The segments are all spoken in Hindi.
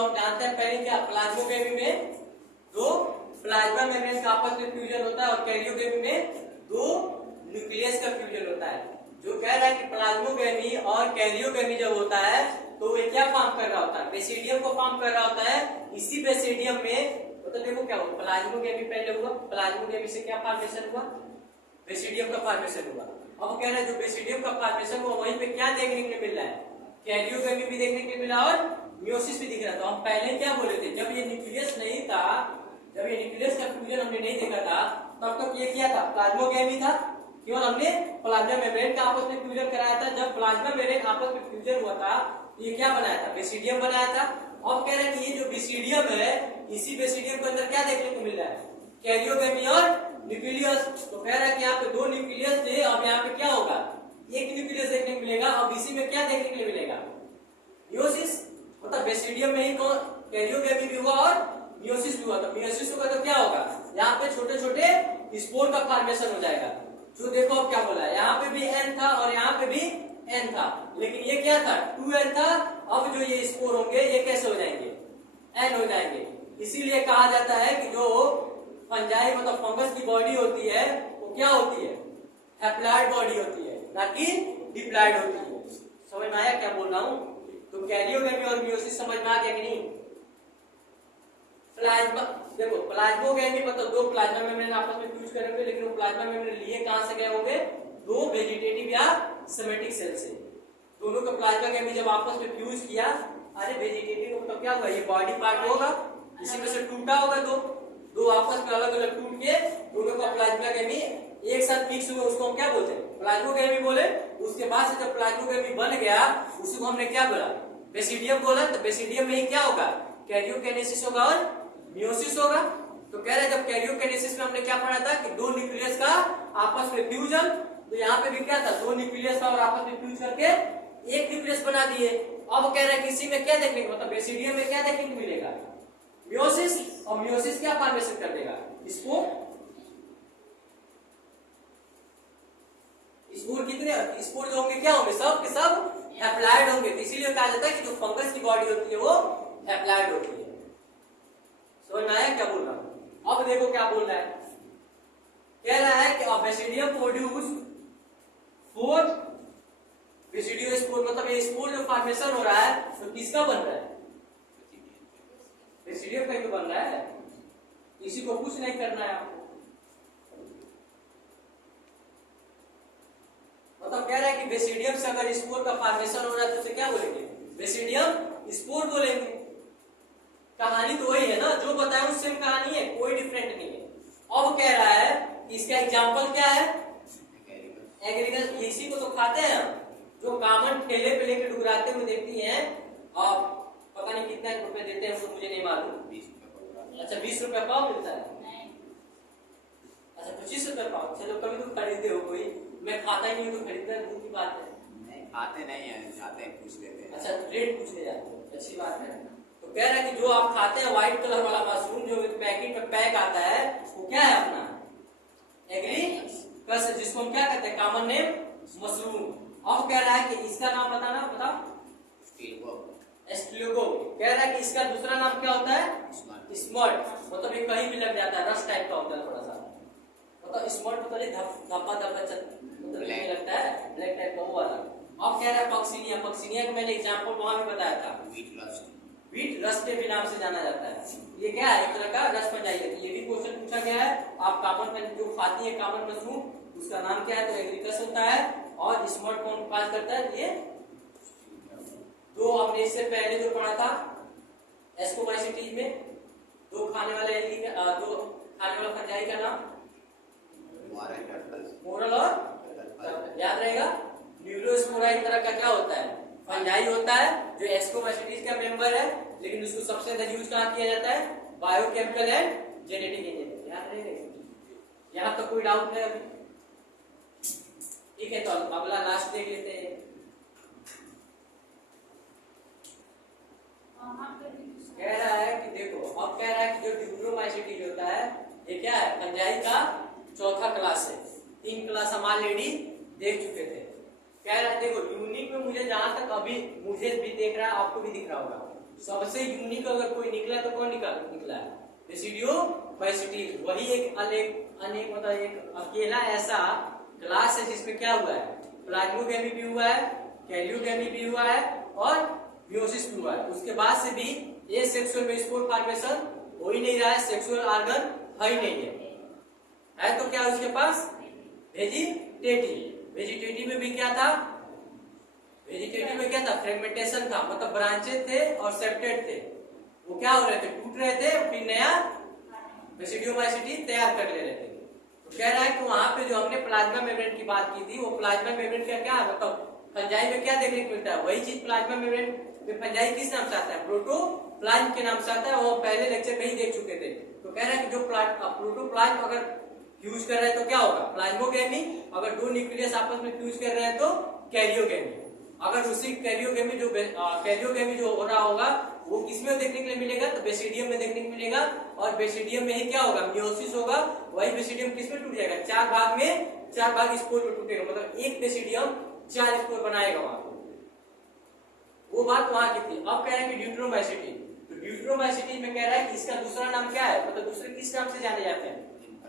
हम जानते हैं पहले क्या प्लाज्मोग्राफी में दो प्लाज्मा मेम्ब्रेन का आपस में फ्यूजन होता है और कैरियोग्राफी में दो न्यूक्लियस का फ्यूजन होता है। जो कह रहा है कि प्लाज्मोग्राफी और कैरियोग्राफी जब होता है तो वे क्या फॉर्म कर रहा होता है, बेसिडियम को फॉर्म कर रहा होता है। इसी बेसिडियम में मतलब देखो क्या हुआ, प्लाज्मोग्राफी पहले हुआ, प्लाज्मोग्राफी से क्या फॉर्मेशन हुआ, बेसिडियम का फॉर्मेशन हुआ। अब कह रहा है जो बेसिडियम का फॉर्मेशन हुआ वहीं पे क्या देखने के लिए मिल रहा है, कैरियोग्राफी भी देखने के लिए मिला और मियोसिस भी दिख रहा था। हम पहले क्या बोले थे, जब ये न्यूक्लियस नहीं था, जब ये न्यूक्लियस का फ्यूजन हमने नहीं देखा था तब तक ये क्या था, प्लाज्मोग्राफी था। केवल हमने प्लाज्मा मेम्ब्रेन का आपस में फ्यूजन कराया था। जब प्लाज्मा मेम्ब्रेन आपस में फ्यूजन हुआ था ये क्या बनाया था, बेसिडियम बनाया था। अब कह रहे हैं कि ये जो बेसिडियम है इसी बेसिडियम के अंदर क्या देखने को मिल रहा है, कैरियोग्राफी और न्यूक्लियस। तो कह रहा है कि यहाँ पे दो न्यूक्लियस थे, अब यहाँ पे क्या होगा, एक न्यूक्लियस देखने को मिलेगा। अब इसी में क्या देखने के लिए मिलेगा, मियोसिस। मतलब बेसिडियम में ही कैरियोग्राफी भी हुआ और मियोसिस भी हुआ। तो मियोसिस होगा तो क्या होगा, यहाँ पे छोटे छोटे स्पोर का फॉर्मेशन हो जाएगा। जो देखो अब क्या बोला है, यहाँ पे भी एन था और यहाँ पे भी एन था, लेकिन ये क्या था, 2n था। अब जो ये स्पोर होंगे ये कैसे हो जाएंगे, एन हो जाएंगे। इसीलिए कहा जाता है कि जो फंजाई मतलब फंगस की बॉडी होती है वो क्या होती है, हैप्लॉइड बॉडी होती है, ना कि डिप्लॉइड होती है। समझ में आया क्या बोल रहा हूँ। तो कैरियोग्राफी और मियोसिस समझ में आ गया कि नहीं। प्लाज्मा देखो, प्लाज्मोग्राफी मतलब दो प्लाज्मा मेम्ब्रेन आपस में फ्यूज करेंगे, लेकिन वो प्लाज्मा मेम्ब्रेन लिए कहां से गए होंगे, दो वेजिटेटिव या सोमेटिक सेल से। दोनों का प्लाज्मा ग्राफी जब आपस में फ्यूज किया, अरे वेजिटेटिव तो क्या हुआ, ये बॉडी पार्ट होगा, इसी में से टूटा होगा, दो आपस में अलग अलग टूट के दोनों का प्लाज्मा ग्राफी एक साथ मिक्स हुआ, उसको हम क्या बोलते हैं, प्लाज्मोग्राफी बोले। उसके बाद से जब प्लाज्मोग्राफी बन गया उसको हमने क्या बोला, बेसिडियम बोला। तो बेसिडियम में ही क्या होगा, कैरियोकाइनेसिस होगा और मियोसिस होगा। तो कह रहे जब कैरियोकाइनेसिस में हमने क्या पढ़ा था कि दो न्यूक्लियस का आपस में फ्यूजन, तो यहाँ पे भी क्या था, दो न्यूक्लियस का और आपस में फ्यूज करके एक न्यूक्लियस बना दिए। अब कह रहे हैं किसी में क्या देखने को, मतलब बेसिडियम में क्या देखने को मिलेगा, मियोसिस। और मियोसिस क्या फॉर्मेशन कर देगा, स्पोर कितने स्पोर जो होंगे क्या होंगे, सब के सब हैप्लॉइड होंगे। तो इसीलिए कहा जाता है कि जो फंगस की बॉडी होती है वो हैप्लॉइड होती है। समझ में आया क्या बोल रहा हूं। अब देखो क्या बोल रहा है, कह रहा है कि बेसिडियम प्रोड्यूस 4 बेसिडियो स्पोर। मतलब ये स्पोर जो फॉर्मेशन हो रहा है तो किसका बन रहा है, बेसिडियम का ही तो बन रहा है। इसी को कुछ नहीं करना है आपको। मतलब कह रहा है कि बेसिडियम से अगर स्पोर का फॉर्मेशन हो रहा है तो उसे क्या बोलेंगे, बेसिडियम स्पोर बोलेंगे। कहानी तो वही है ना, जो बताया उस सेम कहानी है, कोई डिफरेंट नहीं है। अब कह रहा है कि इसका एग्जांपल क्या है, एग्रीकल्चर। इसी को तो खाते हैं हम, जो कामन ठेले पे लेके डुगराते हुए देखती हैं और पता नहीं कितने रुपए देते हैं तो मुझे नहीं मालूम। 20 अच्छा 20 रुपए पाव मिलता है, अच्छा 25 रुपए पाव। चलो कभी तो खरीदते हो कोई, मैं खाता ही नहीं हूँ तो खरीदना दूर की बात है। नहीं खाते नहीं है, जाते हैं पूछ लेते हैं। अच्छा रेट पूछने जाते हैं, अच्छी बात है। तो कह रहा है कि जो आप खाते हैं व्हाइट कलर वाला मशरूम जो पैकेट में पैक आता है वो क्या है अपना, एग्रीकल्चर, जिसको हम क्या कहते हैं, कॉमन नेम मशरूम। अब कह रहा है कि इसका नाम बताना, बताओ। एस्ट्रिगो। कह रहा है कि इसका दूसरा नाम क्या होता है, स्मर्ट। मतलब ये कहीं भी लग जाता है, रस टाइप का होता है थोड़ा सा। मतलब स्मर्ट मतलब धब्बा धब्बा मतलब लगता है ब्लैक टाइप का वो वाला। अब कह रहा है पक्सिनिया। पक्सिनिया का मैंने एग्जांपल वहां भी बताया था, व्हीट रस्ट के भी नाम से जाना जाता है। ये क्या है, एक तरह का रस बन जाएगी। ये भी क्वेश्चन पूछा गया है, आप कॉमन जो खाती है कॉमन मशरूम उसका नाम क्या है, तो एग्रीकल्चर होता है। और स्मर्ट कौन पास करता है, ये दो हमने इससे पहले जो पढ़ा था एस्कोबाइसिटीज में, दो खाने वाले दो खाने वाला फंजाई का नाम मोरल और याद रहेगा न्यूरोस्पोरा। एक तरह का क्या होता है, फंजाई होता है जो एस्कोबाइसिटीज का मेंबर है, लेकिन उसको सबसे ज्यादा यूज कहाँ किया जाता है, बायोकेमिकल एंड जेनेटिक इंजीनियरिंग। याद रहेगा, यहाँ तो कोई डाउट नहीं अभी, ठीक है। तो अगला लास्ट देख लेते हैं। कह रहा है कि देखो, अब कह रहा है कि जो डिप्लोमाइसिटीज होता है ये क्या है, फंजाई का चौथा क्लास है। 3 क्लास हम ऑलरेडी देख चुके थे। कह रहा है देखो यूनिक में में मुझे जहां तक अभी मुझे भी देख रहा है, आपको भी दिख रहा होगा, सबसे यूनिक अगर कोई निकला तो कौन निकला है? रेसिडियो बाइसिटीज। वही एक अनेक मतलब एक अकेला ऐसा क्लास है जिसमें क्या हुआ है, प्लाज्मोगेमी भी हुआ है, कैरियोगेमी भी हुआ है और मियोसिस भी हुआ है। उसके बाद से भी ये सेक्सुअल में स्पोर फॉर्मेशन हो ही नहीं रहा है, सेक्सुअल ऑर्गन है ही नहीं है तो क्या उसके पास वेजिटेटिव में भी क्या था, वेजिटेटिव में क्या था, फ्रेगमेंटेशन था, मतलब ब्रांचेस थे और सेप्टेड थे, वो क्या हो रहे थे, टूट रहे थे, फिर नया रेसिडियोमाइसिटी तैयार कर ले रहे थे। तो कह रहा है कि वहां पे जो हमने प्लाज्मा मेम्ब्रेन की बात की थी, वो प्लाज्मा मेम्ब्रेन का क्या मतलब फंजाई में क्या देखने को मिलता है, वही चीज प्लाज्मा मेम्ब्रेन में फंजाई किस नाम से आता है, प्रोटोप्लाज्म के नाम से आता है, वो पहले लेक्चर में ही देख चुके थे। तो कह रहा है कि जो प्रोटोप्लाज्म अगर फ्यूज कर रहे हैं तो क्या होगा, प्लाज्मोगेमी, अगर दो न्यूक्लियस आपस में फ्यूज कर रहे हैं तो कैरियोगेमी। अगर उसी कैरियोगेमी जो हो रहा होगा वो किसमें देखने के लिए मिलेगा, तो बेसिडियम में देखने को मिलेगा, और बेसिडियम में ही क्या होगा, मियोसिस होगा। वही बेसिडियम किसमें टूट जाएगा, चार भाग स्पोर में टूटेगा, मतलब एक बेसिडियम 4 स्पोर बनाएगा वहां। वो बात वहां की थी। अब कह रहे हैं कि ड्यूटेरोमाइसिटी, तो ड्यूटेरोमाइसिटी में कह रहा है कि इसका दूसरा नाम क्या है, मतलब दूसरे किस नाम से जाने जाते हैं,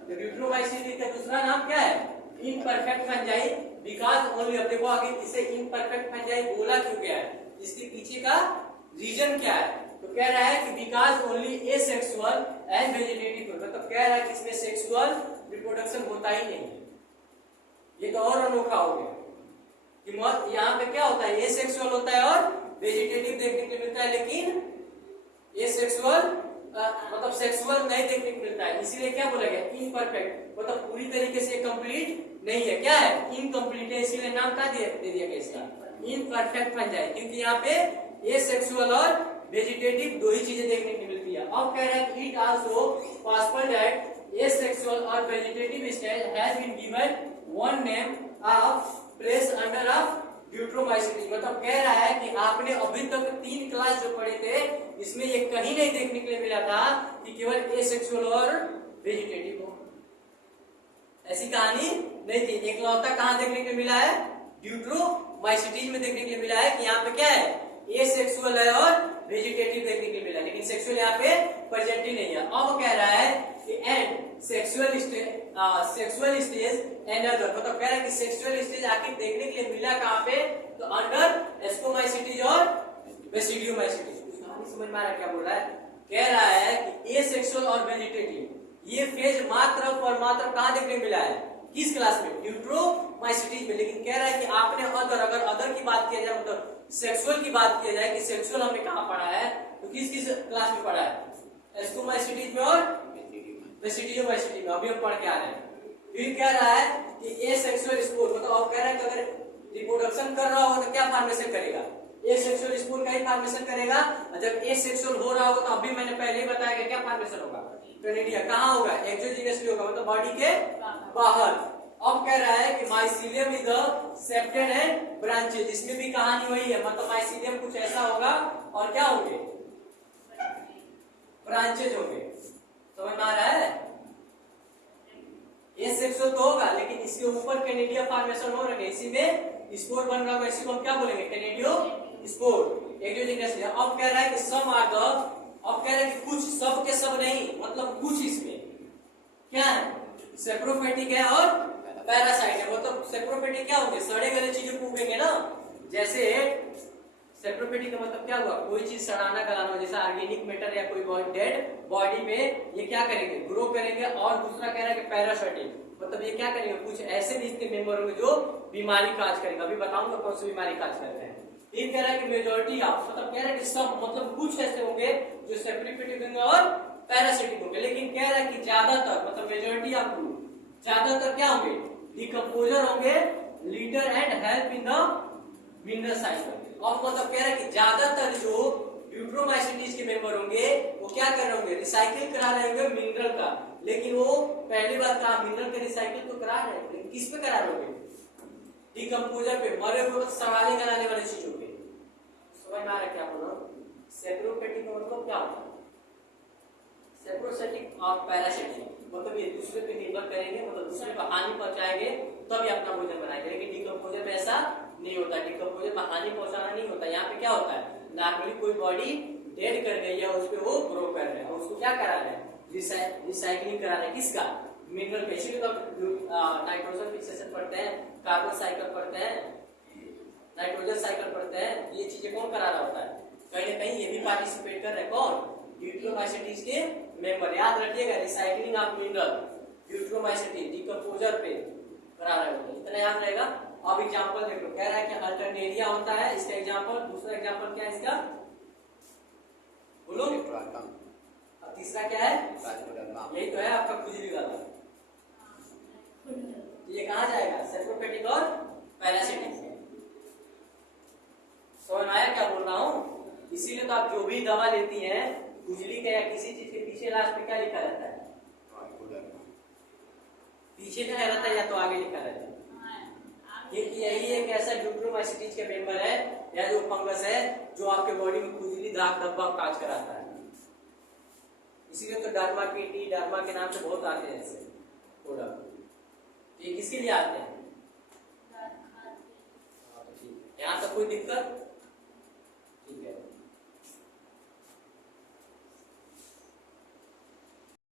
तो ड्यूटेरोमाइसिटी का दूसरा नाम क्या है, इनपरफेक्ट फंजाई, बिकॉज ओनली। अब देखो आगे इसे इनपरफेक्ट फंजाई बोला क्यों गया है, इसके पीछे का रीजन क्या है, तो कह रहा है कि because only asexual and vegetative, मतलब कह रहा है कि इसमें सेक्सुअल रिप्रोडक्शन होता ही नहीं है। ये तो और अनोखा हो गया कि यहाँ पे क्या होता है, एसेक्सुअल होता है और वेजिटेटिव देखने को मिलता है, लेकिन एसेक्सुअल मतलब सेक्सुअल नहीं देखने को मिलता है। इसीलिए क्या बोला गया, इनपरफेक्ट, मतलब पूरी तरीके से कंप्लीट नहीं है, क्या है, इनकम्प्लीट है, इसीलिए नाम क्या दे दिया गया इसका, इनपरफेक्ट फंजाई, क्योंकि यहाँ पे एसेक्सुअल और वेजिटेटिव दो ही चीजें देखने को मिलती है। अब कह रहा है कि it also possible that asexual और vegetative stage has been given one name of place under of deuteromycetes, मतलब कह रहा है कि आपने अभी तक 3 क्लास जो पढ़े थे इसमें ये कहीं नहीं देखने के लिए मिला था कि केवल एसेक्सुअल और वेजिटेटिव हो, ऐसी कहानी नहीं थी। एकलौता कहां देखने को मिला है, ड्यूटेरोमाइसिटी में देखने के लिए मिला है कि यहाँ पे क्या है, एसेक्सुअल है और वेजिटेटिव देखने के लिए मिला, लेकिन सेक्सुअल यहाँ पे प्रेजेंट ही नहीं है। अब कह रहा है कि and sexual stage and other, मतलब कह रहा है कि सेक्सुअल स्टेज आखिर देखने के लिए मिला कहाँ पे, तो अंडर एस्कोमाइसिटीज और बेसिडियोमाइसिटीज। कहानी समझ में आ रहा है क्या बोल रहा है, कह रहा है कि एसेक्सुअल और वेजिटेटिव ये फेज मात्र और मात्र कहाँ देखने को मिला है, किस क्लास में, ड्यूटेरोमाइसिटीज में। लेकिन कह रहा है कि आपने अगर अदर की बात किया जाए, मतलब सेक्सुअल की बात किया जाए कि सेक्सुअल हमने कहाँ पढ़ा है, तो किस क्लास में पढ़ा है, एस्कोमाइसिटीज में और बेसिडियोमाइसिटी में, अभी हम पढ़ के आ रहे हैं। फिर कह रहा है कि एसेक्सुअल स्पोर, मतलब अब कह रहा है कि अगर रिप्रोडक्शन कर रहा होगा तो क्या फॉर्मेशन करेगा, एसेक्सुअल स्पोर का ही फॉर्मेशन करेगा, और जब एसेक्सुअल हो रहा होगा तो अभी मैंने पहले ही बताया कि क्या फॉर्मेशन होगा, क्लेनिडिया। कहाँ होगा, एक्सोजीनियसली होगा, मतलब बॉडी के बाहर। अब कह रहा है कि mycelium is the septate and branches, इसमें भी कहानी वही है, मतलब माइसीलियम कुछ ऐसा होगा और क्या होंगे, ब्रांचेज होंगे। समझ में आ रहा है, एसेक्सुअल तो होगा लेकिन इसके ऊपर कैनेडिया फॉर्मेशन हो रहा है, इसी में स्पोर बन रहा है, इसी को हम क्या बोलेंगे, कैनेडियो स्पोर, एक्सोजीनियसली। अब कह रहा है कि सम आर द, अब कह रहा है कि कुछ, सब के सब नहीं, मतलब कुछ इसमें क्या है, सेप्रोफाइटिक है और पैरासाइट है। मतलब सेप्रोफाइटिक क्या होंगे, सड़े गले चीजें को उगेंगे ना, जैसे सेप्रोफाइटिक का मतलब क्या हुआ, कोई चीज सड़ाना गलाना, जैसे ऑर्गेनिक मैटर या कोई डेड बॉडी में ये क्या करेंगे, ग्रो करेंगे। और दूसरा कह रहा है कि पैरासाइटिक, मतलब ये क्या करेंगे, कुछ ऐसे भी इसके मेंबर होंगे जो बीमारी काज करेंगे, अभी बताऊंगा कौन सी बीमारी काज करते हैं। ये कह रहा है कि मेजॉरिटी ऑफ, मतलब कह रहा है कि सब, मतलब कुछ ऐसे होंगे जो सेप्रोफाइटिक होंगे और पैरासाइटिक होंगे, लेकिन कह रहा है कि ज्यादातर, मतलब मेजॉरिटी ऑफ ग्रुप ज्यादातर क्या होंगे, डिकम्पोजर होंगे, leader and help in the mineral cycle. और मतलब कह रहा है कि ज्यादातर जो ड्यूटेरोमाइसिटीज के मेंबर होंगे वो क्या कर रहे होंगे, रिसाइकिल करा रहे होंगे मिनरल का, लेकिन वो पहली बात कहा, मिनरल का रिसाइकिल तो करा रहे हैं, लेकिन किस पे करा रहे होंगे, डिकम्पोजर पे, मरे हुए सड़ाने गलाने वाली चीजों पे। समझ में आ रहा है क्या बोल रहा हूँ, सेप्रोफाइटिक का मतलब क्या होता है, सेप्रोसाइटिक और पैरासाइटिक, मतलब ये दूसरे पे निर्भर करेंगे, मतलब दूसरे को हानि पहुंचाएंगे तब ये अपना भोजन बनाएंगे, लेकिन डिकम्पोजर में ऐसा नहीं होता, डिकम्पोजर में हानि पहुंचाना नहीं होता। यहाँ पे क्या होता है, नॉर्मली कोई बॉडी डेड कर गई है, उस पर वो ग्रो कर रहे हैं, उसको क्या करा रहे हैं, रिसाइकलिंग करा रहे हैं, किसका, मिनरल का। इसीलिए तो नाइट्रोजन फिक्सेशन पढ़ते हैं, कार्बन साइकिल पढ़ते हैं, नाइट्रोजन साइकिल पढ़ते हैं। ये चीजें कौन करा रहा होता है, कहीं ना कहीं ये भी पार्टिसिपेट कर रहे हैं, कौन, ड्यूटेरोमाइसेटीज के मेंबर। याद रखिएगा, रिसाइकलिंग ऑफ मिनरल ड्यूटेरोमाइसेटीज डिकम्पोजर पे करा रहे होते हैं, इतना याद रहेगा। अब एग्जांपल देख लो, कह रहा है कि अल्टरनेरिया होता है, इसका एग्जांपल। दूसरा एग्जांपल क्या है इसका, बोलो। अब तीसरा क्या है, यही तो है आपका खुजली वाला। ये कहाँ जाएगा, सेप्रोफिटिक और पैरासिटिक। समझ में आया क्या बोल रहा हूँ। इसीलिए तो आप जो भी दवा लेती हैं खुजली का या किसी चीज के पीछे लास्ट में क्या लिखा रहता है, पीछे क्या रहता है या तो आगे लिखा रहता है। यही एक ऐसा ड्यूटेरोमाइसेटीज के मेंबर है या जो फंगस है जो आपके बॉडी में खुजली, दाग धब्बा काज कराता है। इसीलिए तो डर्मा के टी, डर्मा के नाम से बहुत आते हैं ऐसे प्रोडक्ट। ये किसके लिए आते हैं, यहाँ तक कोई दिक्कत